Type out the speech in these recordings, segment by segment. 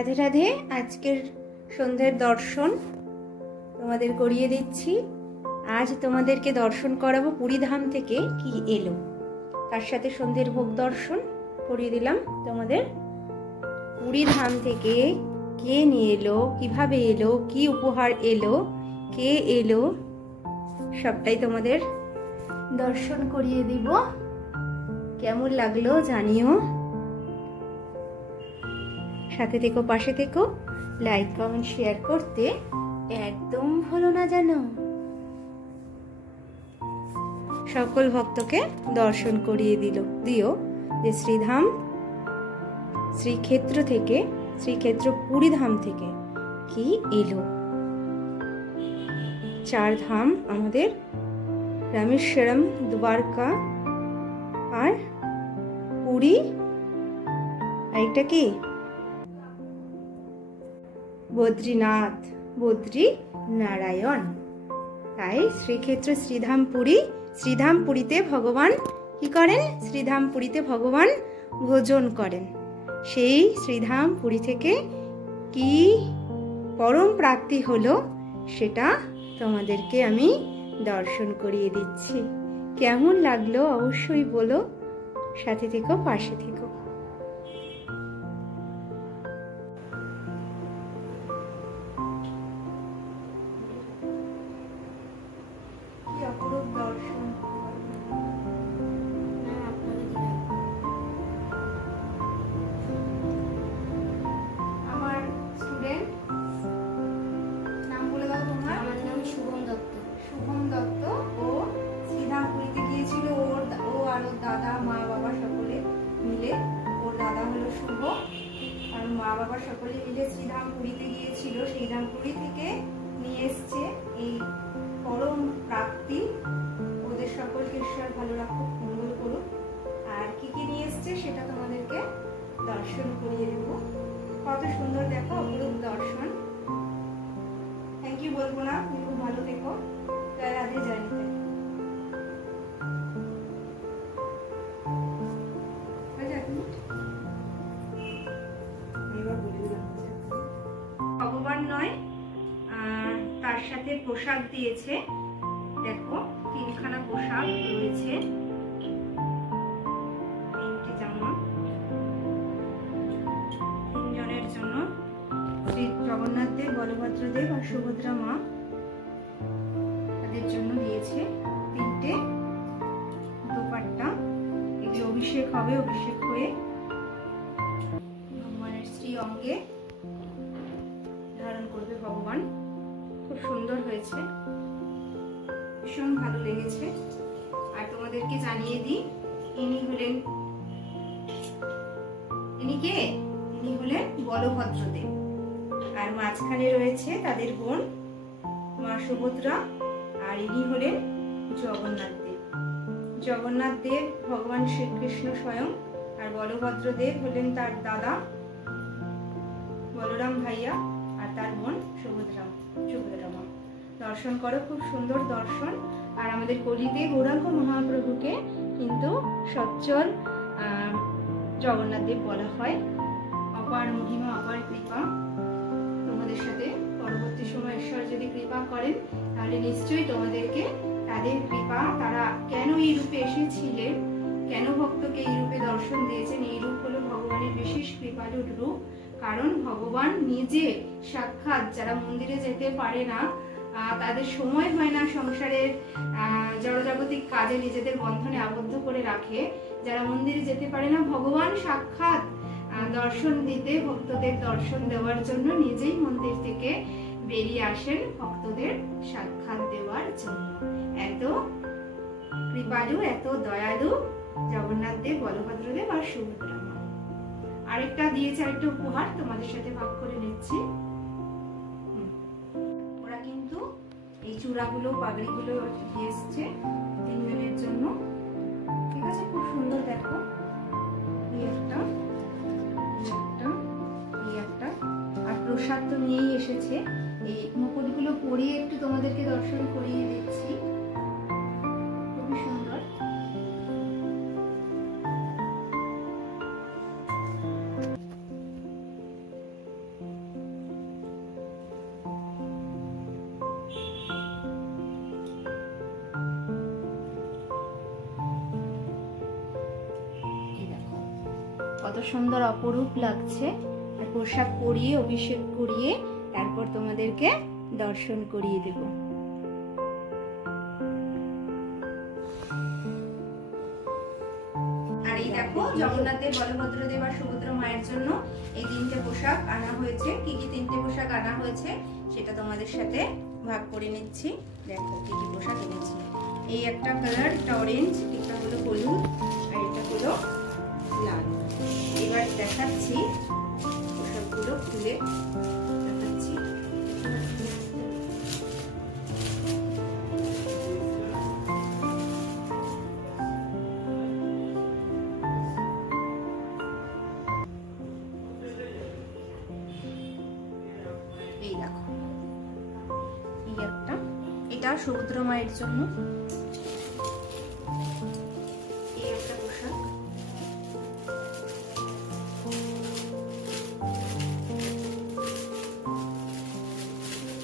রাধে রাধে। আজকের সন্ধ্যের দর্শন তোমাদের করিয়ে দিচ্ছি। আজ তোমাদেরকে দর্শন করাবো পুরীধাম থেকে কি এলো, তার সাথে সন্ধ্যের ভোগ দর্শন করিয়ে দিলাম তোমাদের। পুরীধাম থেকে কে নিয়ে এলো, কিভাবে এলো, কি উপহার এলো, কে এলো, সবটাই তোমাদের দর্শন করিয়ে দিব। কেমন লাগলো জানিও, সাথে থেকো, পাশে থেকো, লাইক কমেন্ট শেয়ার করতে একদম ভুলো না জানো। সকল ভক্তকে দর্শন করিয়ে দিও যে শ্রীধাম শ্রীক্ষেত্র থেকে, শ্রীক্ষেত্র পুরীধাম থেকে কি এলো। চার ধাম আমাদের, রামেশ্বরম, দ্বারকা আর পুরী, আরেকটা কি বদ্রীনাথ, বদ্রীনারায়ণ। তাই শ্রীক্ষেত্র শ্রীধাম পুরী, শ্রীধাম পুরীতে ভগবান কি করেন? শ্রীধাম পুরীতে ভগবান ভোজন করেন। সেই শ্রীধাম পুরী থেকে কি পরম প্রাপ্তি হলো সেটা তোমাদেরকে আমি দর্শন করিয়ে দিচ্ছি। কেমন লাগলো অবশ্যই বলো, সাথে থেকো, পাশে থেকো। দাদা, মা বাবা সকলে মিলে, ওর দাদা হলো শুভ আর মা বাবা সকলে মিলে শ্রীধাম পুরীতে গিয়েছিল। শ্রীধাম পুরী থেকে নিয়ে এসছে এই পরম প্রাপ্তি। ওদের সকলকে ঈশ্বর ভালো রাখুক, মঙ্গল করুক। আর কি কি নিয়ে এসছে সেটা তোমাদেরকে দর্শন করিয়ে দেব। কত সুন্দর দেখো, অপরূপ দর্শন। থ্যাংক ইউ বলবো না, তুমি খুব ভালো থেকো। জয় রাধে, জয় রাধে। ভগবান নয়, তার সাথে পোশাক দিয়েছে। দেখো, তিনখানা পোশাক রয়েছে, তিনটি জামা তিনজনের জন্য। শ্রী জগন্নাথ দেব, বলভদ্র দেব আর সুভদ্রা মা, তাদের জন্য দিয়েছে তিনটে দোপাট্টা। এগুলো অভিষেক হবে, অভিষেক হয়ে ভগবানের শ্রী অঙ্গে ধারণ করবে ভগবান। খুব সুন্দর হয়েছে, ভীষণ ভালো লেগেছে। আর তোমাদেরকে জানিয়ে দিই, ইনি হলেন বলভদ্রদেব। আর মাঝখানে রয়েছে তাদের বোন মা সুভদ্রা। আর ইনি হলেন জগন্নাথ দেব। জগন্নাথ দেব ভগবান শ্রীকৃষ্ণ স্বয়ং, আর বলভদ্র দেব হলেন তার দাদা বলরাম ভাইয়া, আর তার বোন সুভদ্রা মা। দর্শন করো, খুব সুন্দর দর্শন। আর আমাদের কলিতে গৌরাঙ্গ মহাপ্রভুকে কিন্তু সচ্চল জগন্নাথ দেব বলা হয়। অপার মহিমা, অপার কৃপা তোমাদের সাথে। পরবর্তী সময় ঈশ্বর যদি কৃপা করেন তাহলে নিশ্চয়ই তোমাদেরকে তাদের কৃপা, তারা কেন এই রূপে এসেছিলেন, কেন ভক্তকে এই রূপে দর্শন দিয়েছেন, এই রূপ হলো ভগবানের বিশেষ কৃপালুর রূপ। কারণ ভগবান নিজে সাক্ষাৎ, যারা মন্দিরে যেতে পারে না, তাদের সময় হয় না, সংসারের জড়জাগতিক কাজে নিজেদের বন্ধনে আবদ্ধ করে রাখে, যারা মন্দিরে যেতে পারে না, ভগবান সাক্ষাৎ দর্শন দিতে, ভক্তদের দর্শন দেওয়ার জন্য নিজেই মন্দির থেকে বেরিয়ে আসেন ভক্তদের সাক্ষাৎ দেওয়ার জন্য। এত কৃপালু, এত দয়ালু জগন্নাথ দেব, বলভদ্র দেব আর সুভদ্রা মা। আরেকটা দিয়েছে, আরেকটা উপহার তোমাদের সাথে ভাগ করে নিচ্ছি। ওরা কিন্তু এই চূড়াগুলো, পাগড়িগুলো দিয়ে এসছে তিনজনের জন্য। ঠিক আছে, খুব সুন্দর। দেখো, এই একটা, এই একটা। আর প্রসাদ তো নিয়েই এসেছে। এই মুকুটগুলো পরিয়ে একটু তোমাদেরকে দর্শন করিয়ে দিচ্ছি। খুবই সুন্দর। কত সুন্দর অপরূপ লাগছে। আর পোশাক পরিয়ে অভিষেক করিয়ে তারপর তোমাদেরকে দর্শন করিয়ে দেব। আর এই দেখো জগন্নাথের, বলভদ্রদেব আর সুভদ্রা মায়ের জন্য এই 3টে পোশাক আনা হয়েছে। কি কি 3টে পোশাক আনা হয়েছে সেটা তোমাদের সাথে ভাগ করে নিচ্ছি। দেখো কি কি পোশাক এনেছি। এই একটা কালার, এটা অরেঞ্জ, এটা হলো হলুদ, আর এটা হলো লাল। এবার দেখাচ্ছি পোশাকগুলো খুলে দেখাচ্ছি। এই দেখো, এই একটা, এটা সুভদ্রা মায়ের জন্য এই একটা পোশাক।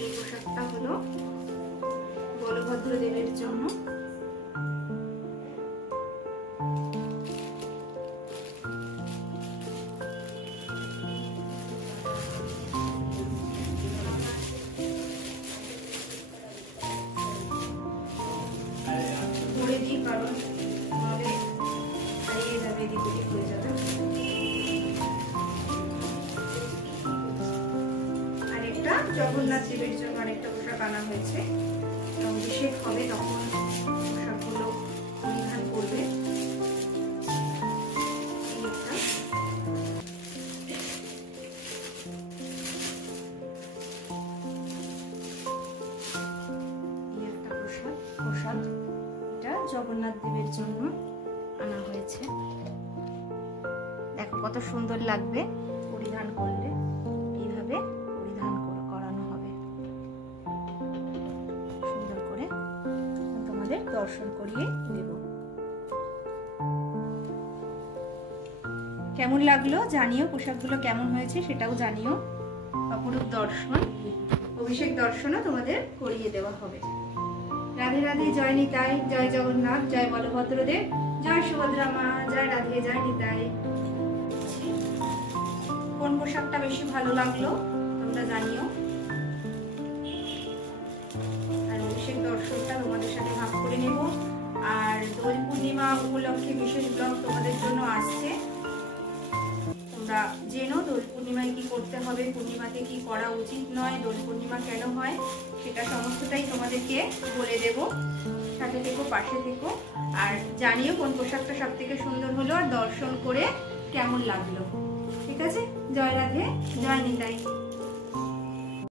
এই পোশাকটা হলো বলভদ্রদেবের জন্য। ধরে দিই কারণ নাহলে হারিয়ে যাবে, এদিক ওদিক হয়ে যাবে। আরেকটা জগন্নাথ দেবের জন্য আরেকটা পোশাক আনা হয়েছে। অভিষেক হবে তখন পোশাকগুলো পরিধান করবে। পোশাক এটা জগন্নাথ দেবের জন্য আনা হয়েছে। দেখো কত সুন্দর লাগবে পরিধান করলে। এইভাবে পরিধান করানো হবে সুন্দর করে। তোমাদের দর্শন করিয়ে দেব। কেমন লাগলো জানিও, পোশাকগুলো কেমন হয়েছে সেটাও জানিও। অপরূপ দর্শন, অভিষেক দর্শনও তোমাদের করিয়ে দেওয়া হবে। রাধে রাধে, জয় নিতাই, জয় জগন্নাথ, জয় বলভদ্রদেব, জয় সুভদ্রা মা, জয় রাধে, জয় নিতাই। কোন পোশাকটা বেশি ভালো লাগলো তোমরা জানিও। আর অভিষেক দর্শনটা তোমাদের সাথে ভাগ করে নেব। আর দোল পূর্ণিমা উপলক্ষে বিশেষ ব্লগ তোমাদের জন্য আসছে। তোমরা জেনো দোল পূর্ণিমায় কি করতে হবে, পূর্ণিমাতে কি করা উচিত নয়, দোল পূর্ণিমা কেন হয় সেটা সমস্তটাই তোমাদেরকে বলে দেব। সাথে থেকো, পাশে থেকো। আর জানিও কোন পোশাকটা সব থেকে সুন্দর হলো আর দর্শন করে কেমন লাগলো। ঠিক আছে, জয় রাধে, জয় নিতাই।